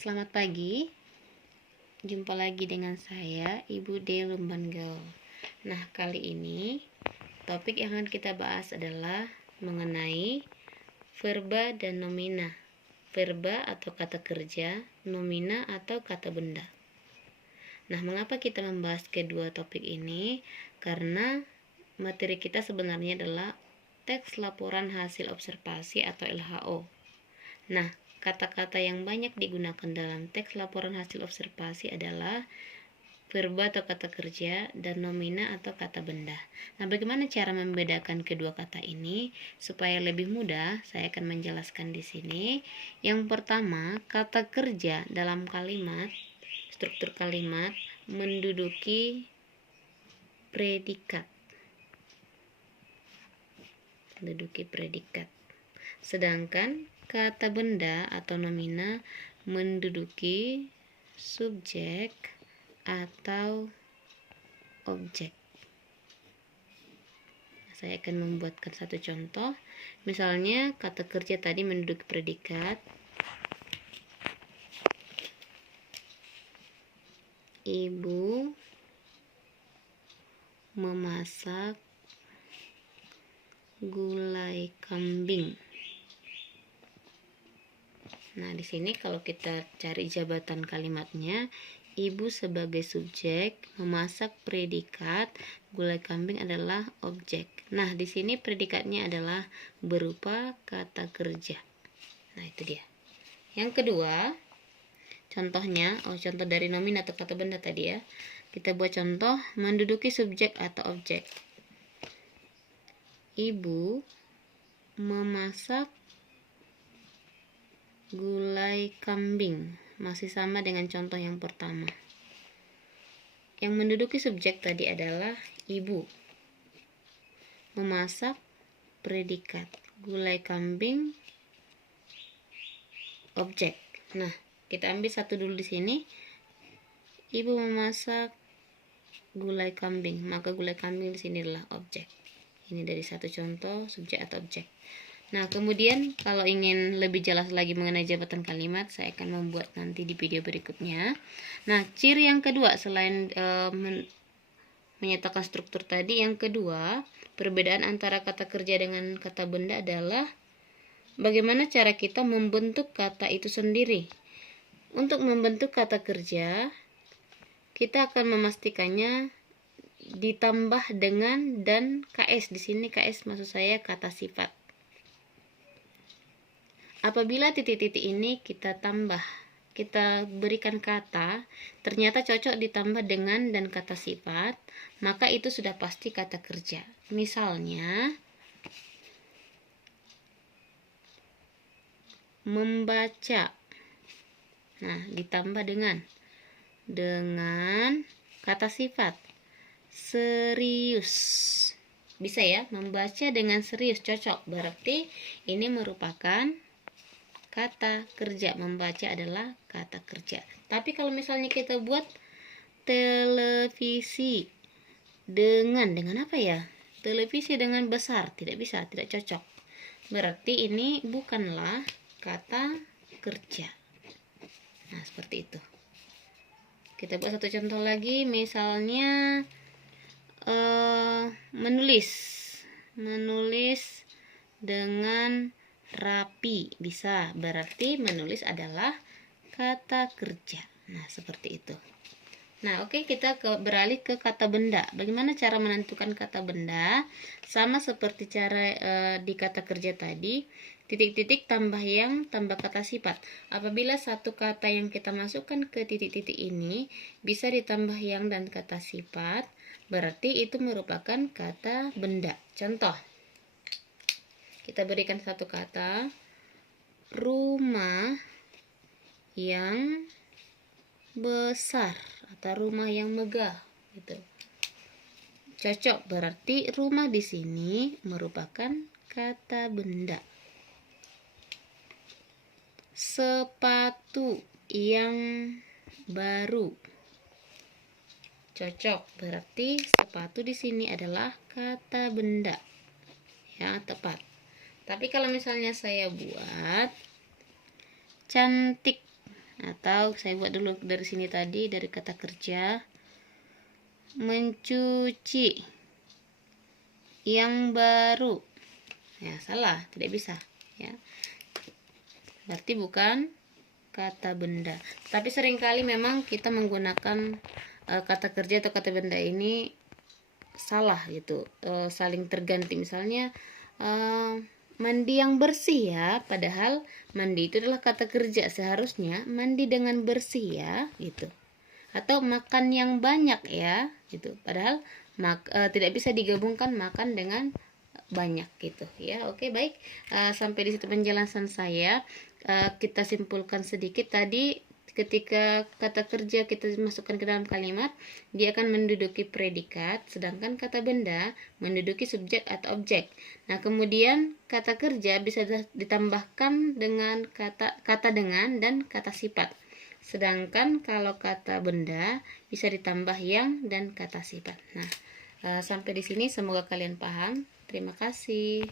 Selamat pagi, jumpa lagi dengan saya, Ibu D. Lumbanggau. Nah, kali ini topik yang akan kita bahas adalah mengenai verba dan nomina. Verba atau kata kerja, nomina atau kata benda. Nah, mengapa kita membahas kedua topik ini? Karena materi kita sebenarnya adalah teks laporan hasil observasi atau LHO. Nah, kata-kata yang banyak digunakan dalam teks laporan hasil observasi adalah verba atau kata kerja dan nomina atau kata benda. Nah, bagaimana cara membedakan kedua kata ini? Supaya lebih mudah, saya akan menjelaskan di sini. Yang pertama, kata kerja dalam kalimat, struktur kalimat menduduki predikat. Sedangkan kata benda atau nomina menduduki subjek atau objek. Saya akan membuatkan satu contoh. Misalnya kata kerja tadi menduduki predikat. Ibu memasak gulai kambing. Nah, di sini kalau kita cari jabatan kalimatnya, ibu sebagai subjek, memasak predikat, gulai kambing adalah objek. Nah, di sini predikatnya adalah berupa kata kerja. Nah, itu dia. Yang kedua, contohnya, contoh dari nomina atau kata benda tadi ya. Kita buat contoh menduduki subjek atau objek. Ibu memasak gulai kambing. Masih sama dengan contoh yang pertama. Yang menduduki subjek tadi adalah ibu. Memasak predikat. Gulai kambing objek. Nah, kita ambil satu dulu di sini. Ibu memasak gulai kambing. Maka gulai kambing di sini adalah objek. Ini dari satu contoh subjek atau objek. Nah, kemudian kalau ingin lebih jelas lagi mengenai jabatan kalimat, saya akan membuat nanti di video berikutnya. Nah, ciri yang kedua selain menyatakan struktur tadi, yang kedua, perbedaan antara kata kerja dengan kata benda adalah bagaimana cara kita membentuk kata itu sendiri. Untuk membentuk kata kerja, kita akan memastikannya ditambah dengan dan KS. Di sini KS maksud saya kata sifat. Apabila titik-titik ini kita tambah, kita berikan kata, ternyata cocok ditambah dengan dan kata sifat, maka itu sudah pasti kata kerja. Misalnya, membaca. Nah, ditambah dengan kata sifat. Serius. Bisa ya, membaca dengan serius cocok. Berarti ini merupakan kata kerja. Membaca adalah kata kerja. Tapi kalau misalnya kita buat televisi dengan apa ya? Televisi dengan besar, tidak bisa, tidak cocok. Berarti ini bukanlah kata kerja. Nah, seperti itu. Kita buat satu contoh lagi, misalnya menulis dengan rapi, bisa. Berarti menulis adalah kata kerja. Nah, seperti itu. Nah, oke, kita beralih ke kata benda. Bagaimana cara menentukan kata benda? Sama seperti cara di kata kerja tadi, titik-titik tambah yang tambah kata sifat. Apabila satu kata yang kita masukkan ke titik-titik ini bisa ditambah yang dan kata sifat, berarti itu merupakan kata benda. Contoh, kita berikan satu kata, rumah yang besar atau rumah yang megah, gitu. Cocok, berarti rumah di sini merupakan kata benda. Sepatu yang baru. Cocok, berarti sepatu di sini adalah kata benda. Ya, tepat. Tapi kalau misalnya saya buat cantik Atau saya buat dulu dari sini tadi, dari kata kerja. Mencuci yang baru. Ya, salah, tidak bisa ya. Berarti bukan kata benda. Tapi seringkali memang kita menggunakan kata kerja atau kata benda ini salah gitu, saling terganti. Misalnya mandi yang bersih ya, padahal mandi itu adalah kata kerja, seharusnya mandi dengan bersih ya gitu. Atau makan yang banyak ya gitu, padahal tidak bisa digabungkan makan dengan banyak gitu ya. Oke, baik. Sampai di situ penjelasan saya. Kita simpulkan sedikit tadi, ketika kata kerja kita masukkan ke dalam kalimat, dia akan menduduki predikat, sedangkan kata benda menduduki subjek atau objek. Nah, kemudian kata kerja bisa ditambahkan dengan kata dengan dan kata sifat. Sedangkan kalau kata benda bisa ditambah yang dan kata sifat. Nah, sampai di sini semoga kalian paham. Terima kasih.